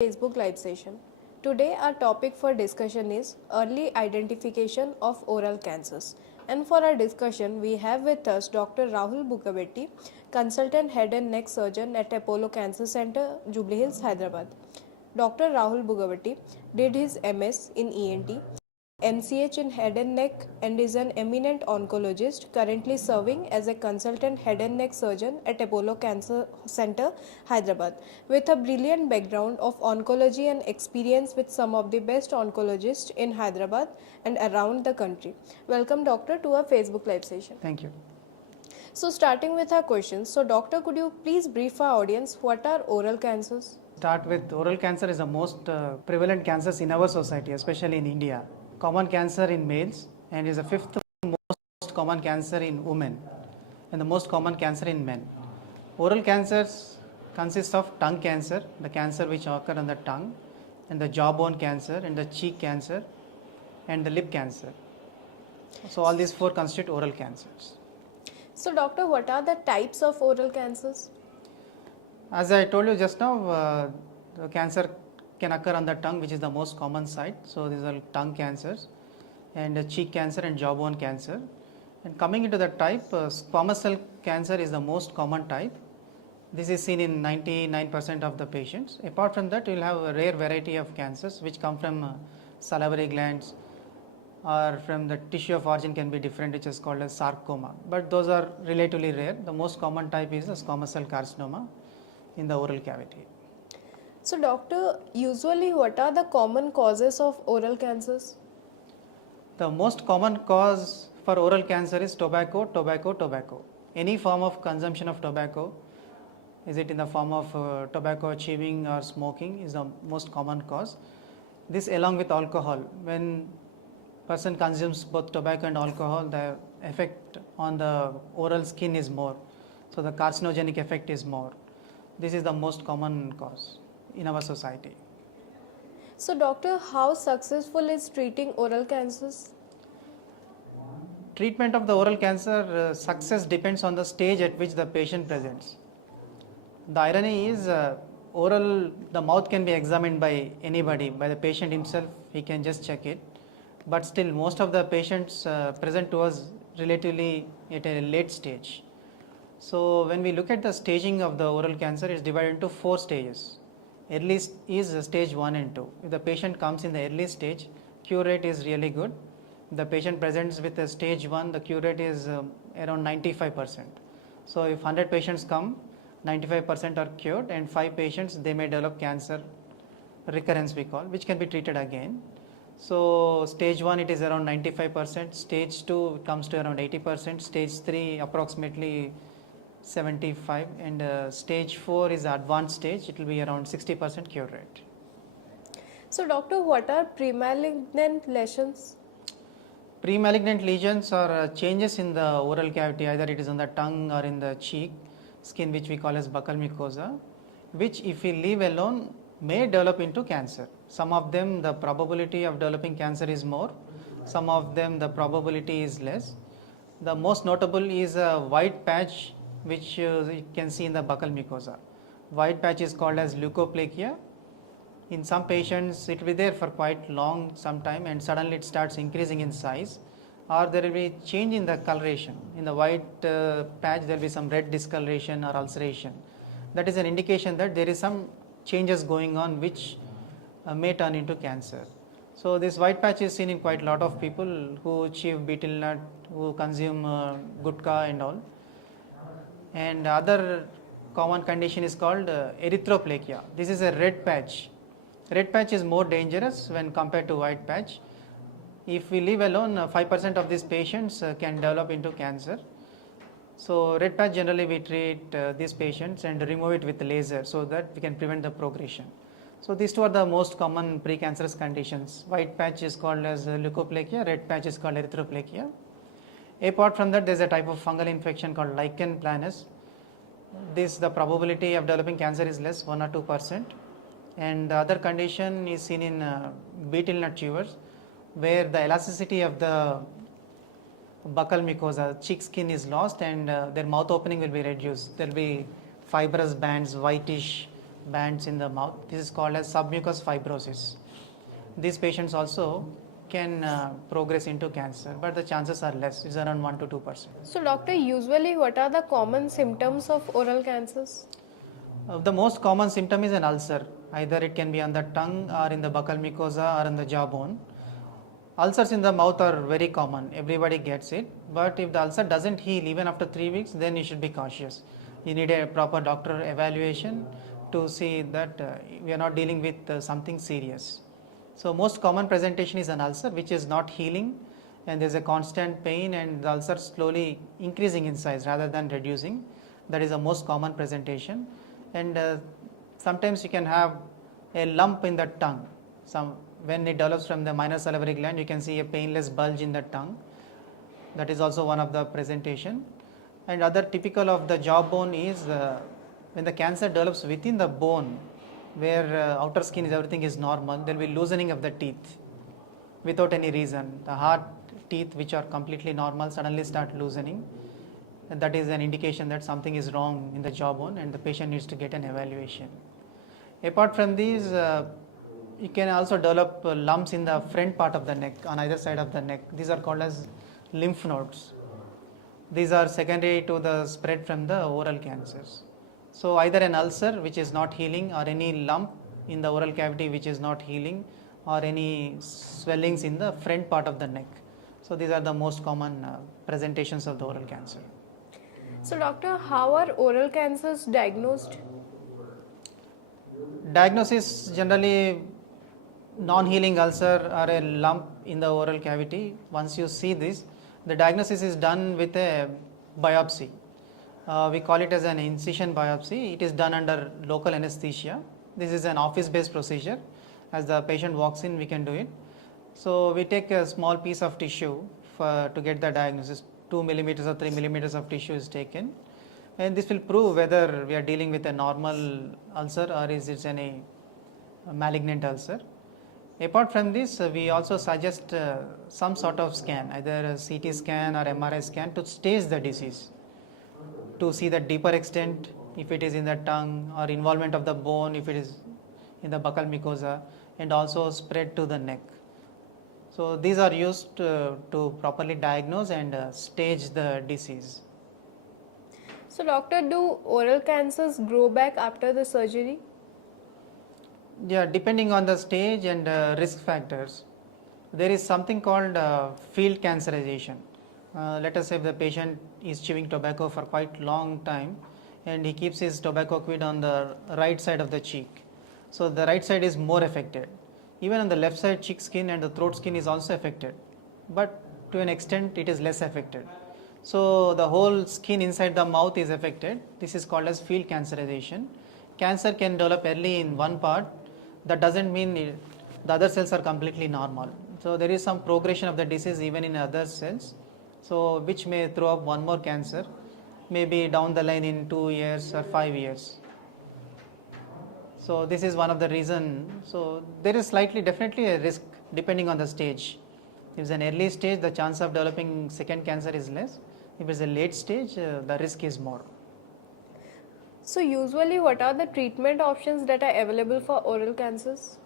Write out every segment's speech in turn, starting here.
Facebook live session. Today our topic for discussion is early identification of oral cancers. And for our discussion we have with us Dr. Rahul Buggaveeti, consultant head and neck surgeon at Apollo Cancer Center, Jubilee Hills, Hyderabad. Dr. Rahul Buggaveeti did his MS in ENT, MCH in head and neck and is an eminent oncologist currently serving as a consultant head and neck surgeon at Apollo Cancer Center, Hyderabad, with a brilliant background of oncology and experience with some of the best oncologists in Hyderabad and around the country. Welcome doctor to our Facebook live session. Thank you. So starting with our questions, so doctor, could you please brief our audience what are oral cancers? Start with oral cancer is the most prevalent cancers in our society, especially in India. Common cancer in males and is the fifth most common cancer in women and the most common cancer in men. Oral cancers consist of tongue cancer, the cancer which occur on the tongue, and the jawbone cancer, and the cheek cancer, and the lip cancer. So all these four constitute oral cancers. So doctor, what are the types of oral cancers? As I told you just now, the cancer can occur on the tongue, which is the most common site. So these are tongue cancers, and cheek cancer and jawbone cancer. And coming into the type, squamous cell cancer is the most common type. This is seen in 99% of the patients. Apart from that, you will have a rare variety of cancers which come from salivary glands or from the tissue of origin can be different, which is called as sarcoma. But those are relatively rare. The most common type is the squamous cell carcinoma in the oral cavity. So doctor, usually what are the common causes of oral cancers? The most common cause for oral cancer is tobacco. Any form of consumption of tobacco, is it in the form of tobacco chewing or smoking, is the most common cause. This along with alcohol. When person consumes both tobacco and alcohol, the effect on the oral skin is more. So the carcinogenic effect is more. This is the most common cause in our society. So doctor, how successful is treating oral cancers? Treatment of the oral cancer success depends on the stage at which the patient presents. The irony is the mouth can be examined by anybody, by the patient himself, he can just check it. But still most of the patients present to us relatively at a late stage. So when we look at the staging of the oral cancer, it is divided into 4 stages. Early is stage 1 and 2. If the patient comes in the early stage, cure rate is really good. If the patient presents with a stage 1, the cure rate is around 95%. So if 100 patients come, 95% are cured, and 5 patients they may develop cancer recurrence we call, which can be treated again. So stage 1 it is around 95%, stage 2 comes to around 80%, stage 3 approximately 75, and stage 4 is advanced stage, it will be around 60% cure rate. So doctor, what are premalignant lesions? Premalignant lesions are changes in the oral cavity, either it is on the tongue or in the cheek skin, which we call as buccal mucosa, which if we leave alone may develop into cancer. Some of them the probability of developing cancer is more, some of them the probability is less. The most notable is a white patch which you can see in the buccal mucosa. White patch is called as leukoplakia. In some patients it will be there for quite long some time and suddenly it starts increasing in size, or there will be change in the coloration. In the white patch there will be some red discoloration or ulceration. That is an indication that there is some changes going on which may turn into cancer. So this white patch is seen in quite a lot of people who chew betel nut, who consume gutka and all. And other common condition is called erythroplakia. This is a red patch. Red patch is more dangerous when compared to white patch. If we leave alone, 5% of these patients can develop into cancer. So red patch generally we treat these patients and remove it with laser so that we can prevent the progression. So these two are the most common precancerous conditions. White patch is called as leukoplakia, red patch is called erythroplakia. Apart from that, there is a type of fungal infection called lichen planus. The probability of developing cancer is less, 1 or 2%. And the other condition is seen in betel nut chewers, where the elasticity of the buccal mucosa, cheek skin is lost, and their mouth opening will be reduced. There will be fibrous bands, whitish bands in the mouth. This is called as submucous fibrosis. These patients also can progress into cancer, but the chances are less. It's around 1 to 2%. So, doctor, usually what are the common symptoms of oral cancers? The most common symptom is an ulcer. Either it can be on the tongue or in the buccal mucosa or in the jawbone. Ulcers in the mouth are very common, everybody gets it, but if the ulcer doesn't heal even after 3 weeks, then you should be cautious. You need a proper doctor evaluation to see that we are not dealing with something serious. So most common presentation is an ulcer which is not healing, and there is a constant pain and the ulcer slowly increasing in size rather than reducing. That is the most common presentation, and sometimes you can have a lump in the tongue. When it develops from the minor salivary gland, you can see a painless bulge in the tongue. That is also one of the presentation. And other typical of the jawbone is when the cancer develops within the bone, where outer skin is everything is normal, there will be loosening of the teeth without any reason. The hard teeth which are completely normal suddenly start loosening. And that is an indication that something is wrong in the jawbone and the patient needs to get an evaluation. Apart from these, you can also develop lumps in the front part of the neck, on either side of the neck. These are called as lymph nodes. These are secondary to the spread from the oral cancers. So either an ulcer which is not healing, or any lump in the oral cavity which is not healing, or any swellings in the front part of the neck. So these are the most common presentations of the oral cancer. So, doctor, how are oral cancers diagnosed? Diagnosis generally non-healing ulcer or a lump in the oral cavity. Once you see this, the diagnosis is done with a biopsy. We call it as an incision biopsy. It is done under local anesthesia. This is an office-based procedure. As the patient walks in, we can do it. So we take a small piece of tissue to get the diagnosis. 2 millimeters or 3 millimeters of tissue is taken, and this will prove whether we are dealing with a normal ulcer or is it any malignant ulcer. Apart from this, we also suggest some sort of scan, either a CT scan or MRI scan, to stage the disease, to see the deeper extent, if it is in the tongue, or involvement of the bone if it is in the buccal mucosa, and also spread to the neck. So these are used to properly diagnose and stage the disease. So, doctor, do oral cancers grow back after the surgery? Yeah, depending on the stage and risk factors, there is something called field cancerization. Let us say if the patient is chewing tobacco for quite long time and he keeps his tobacco quid on the right side of the cheek. So the right side is more affected. Even on the left side, cheek skin and the throat skin is also affected, but to an extent it is less affected. So the whole skin inside the mouth is affected. This is called as field cancerization. Cancer can develop early in one part. That doesn't mean the other cells are completely normal. So there is some progression of the disease even in other cells, so which may throw up one more cancer, maybe down the line in 2 years or 5 years. So this is one of the reason. So there is definitely a risk depending on the stage. If it's an early stage, the chance of developing second cancer is less. If it's a late stage, the risk is more. So, usually, what are the treatment options that are available for oral cancers?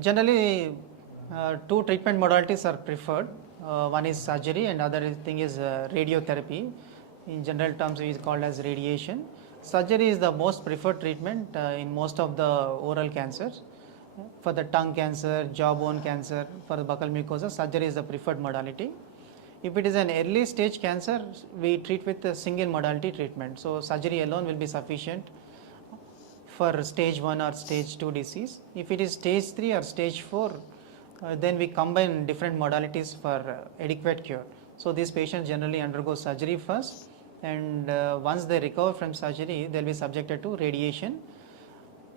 Generally, 2 treatment modalities are preferred. One is surgery and other thing is radiotherapy. In general terms, it is called as radiation. Surgery is the most preferred treatment in most of the oral cancers. For the tongue cancer, jawbone cancer, for the buccal mucosa, surgery is the preferred modality. If it is an early stage cancer, we treat with a single modality treatment. So surgery alone will be sufficient for stage 1 or stage 2 disease. If it is stage 3 or stage 4, then we combine different modalities for adequate cure. So these patients generally undergo surgery first, and once they recover from surgery, they will be subjected to radiation.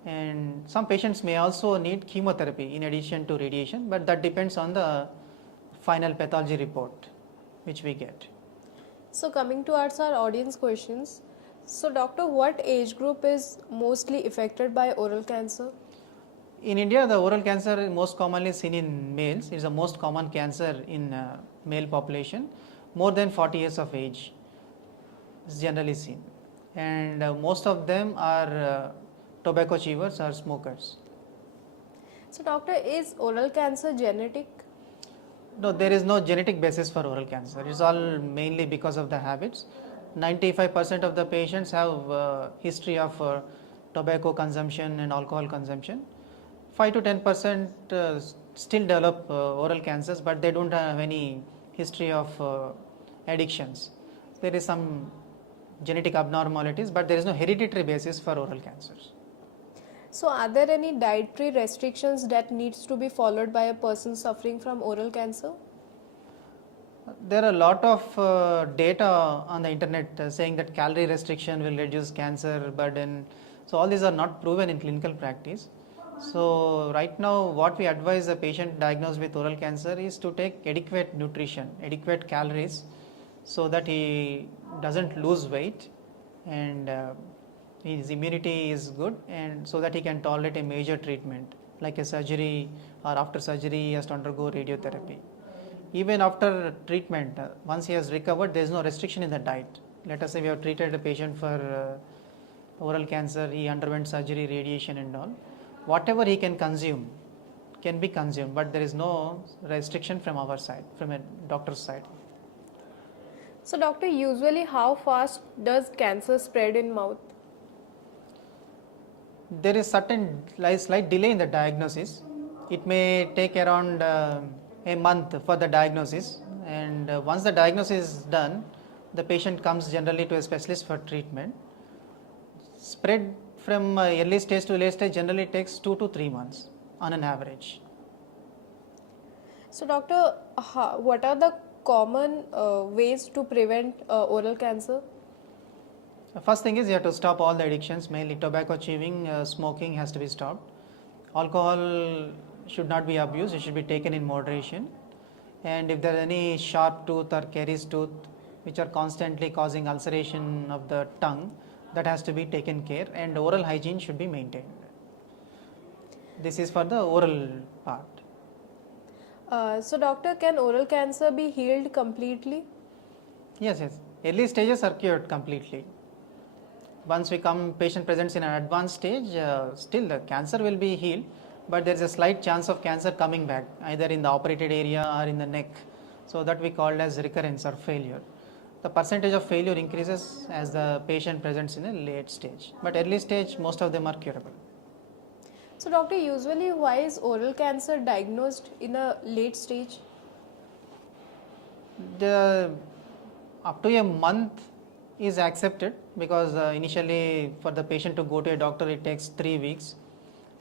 And some patients may also need chemotherapy in addition to radiation, but that depends on the final pathology report which we get. So, coming towards our audience questions, so doctor, what age group is mostly affected by oral cancer? In India, the oral cancer is most commonly seen in males. It is the most common cancer in male population. More than 40 years of age is generally seen, and most of them are tobacco chewers or smokers. So doctor, is oral cancer genetic? No, there is no genetic basis for oral cancer. It's all mainly because of the habits. 95% of the patients have history of tobacco consumption and alcohol consumption. 5 to 10% still develop oral cancers, but they don't have any history of addictions. There is some genetic abnormalities, but there is no hereditary basis for oral cancers. So are there any dietary restrictions that needs to be followed by a person suffering from oral cancer? There are a lot of data on the internet saying that calorie restriction will reduce cancer burden. So all these are not proven in clinical practice. So right now what we advise a patient diagnosed with oral cancer is to take adequate nutrition, adequate calories, so that he doesn't lose weight and his immunity is good, and so that he can tolerate a major treatment like a surgery, or after surgery he has to undergo radiotherapy. Even after treatment, once he has recovered, there is no restriction in the diet. Let us say we have treated a patient for oral cancer, he underwent surgery, radiation and all. Whatever he can consume can be consumed, but there is no restriction from our side, from a doctor's side. So doctor, usually how fast does cancer spread in mouth? There is certain slight delay in the diagnosis. It may take around a month for the diagnosis, and once the diagnosis is done, the patient comes generally to a specialist for treatment. Spread from early stage to late stage generally takes 2 to 3 months on an average. So doctor, what are the common ways to prevent oral cancer? The first thing is you have to stop all the addictions, mainly tobacco chewing, smoking has to be stopped. Alcohol should not be abused, it should be taken in moderation. And if there are any sharp tooth or caries tooth which are constantly causing ulceration of the tongue, that has to be taken care, and oral hygiene should be maintained. This is for the oral part. So doctor, can oral cancer be healed completely? Yes, early stages are cured completely. Once patient presents in an advanced stage, still the cancer will be healed, but there is a slight chance of cancer coming back either in the operated area or in the neck. So that we call as recurrence or failure. The percentage of failure increases as the patient presents in a late stage, but early stage most of them are curable. So doctor, usually why is oral cancer diagnosed in a late stage? Up to a month is accepted, because initially for the patient to go to a doctor it takes 3 weeks,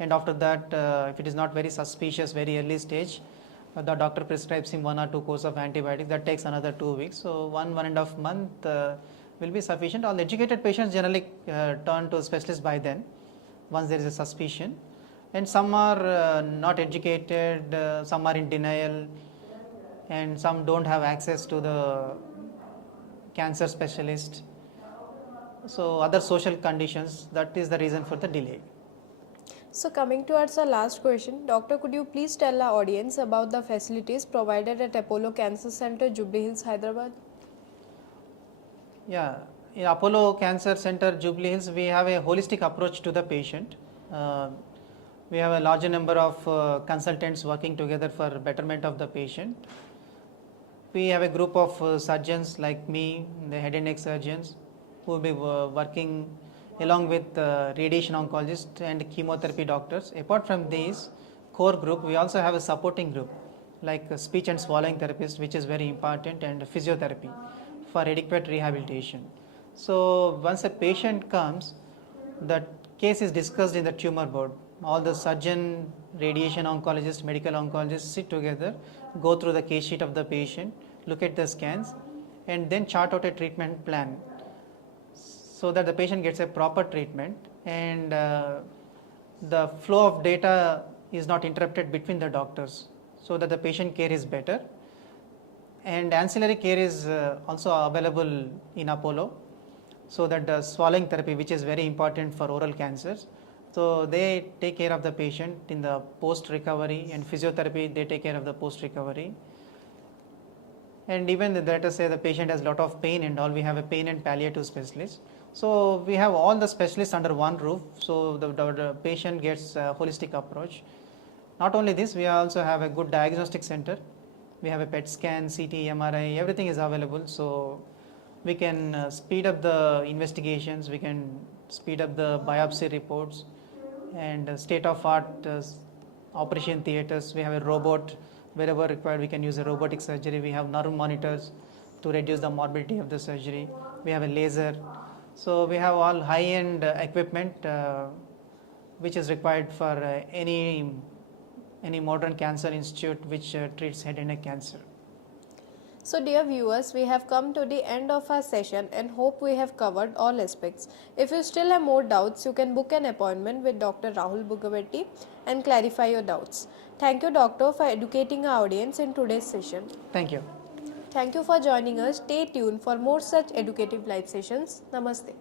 and after that if it is not very suspicious, very early stage, the doctor prescribes him 1 or 2 course of antibiotics, that takes another 2 weeks. So 1.5 month will be sufficient. All educated patients generally turn to a specialist by then, once there is a suspicion, and some are not educated, some are in denial, and some don't have access to the cancer specialist. So other social conditions, that is the reason for the delay. So coming towards our last question, doctor, could you please tell our audience about the facilities provided at Apollo Cancer Center, Jubilee Hills, Hyderabad? Yeah, in Apollo Cancer Center, Jubilee Hills, we have a holistic approach to the patient. We have a larger number of consultants working together for betterment of the patient. We have a group of surgeons like me, the head and neck surgeons, who will be working along with radiation oncologists and chemotherapy doctors. Apart from these core group, we also have a supporting group like speech and swallowing therapist, which is very important, and physiotherapy for adequate rehabilitation. So once a patient comes, the case is discussed in the tumor board. All the surgeon, radiation oncologist, medical oncologists sit together, go through the case sheet of the patient, look at the scans, and then chart out a treatment plan, so that the patient gets a proper treatment, and the flow of data is not interrupted between the doctors, so that the patient care is better. And ancillary care is also available in Apollo, so that the swallowing therapy, which is very important for oral cancers, so they take care of the patient in the post recovery, and physiotherapy, they take care of the post recovery. And even let us say the patient has a lot of pain and all, we have a pain and palliative specialist. So we have all the specialists under one roof, so the patient gets a holistic approach. Not only this, we also have a good diagnostic center. We have a PET scan, CT, MRI, everything is available. So we can speed up the investigations, we can speed up the biopsy reports, and state of art operation theaters. We have a robot, wherever required we can use a robotic surgery. We have nerve monitors to reduce the morbidity of the surgery. We have a laser. So we have all high-end equipment which is required for any modern cancer institute which treats head and neck cancer. So dear viewers, we have come to the end of our session and hope we have covered all aspects. If you still have more doubts, you can book an appointment with Dr. Rahul Buggaveeti and clarify your doubts. Thank you, Doctor, for educating our audience in today's session. Thank you. Thank you for joining us. Stay tuned for more such educative live sessions. Namaste.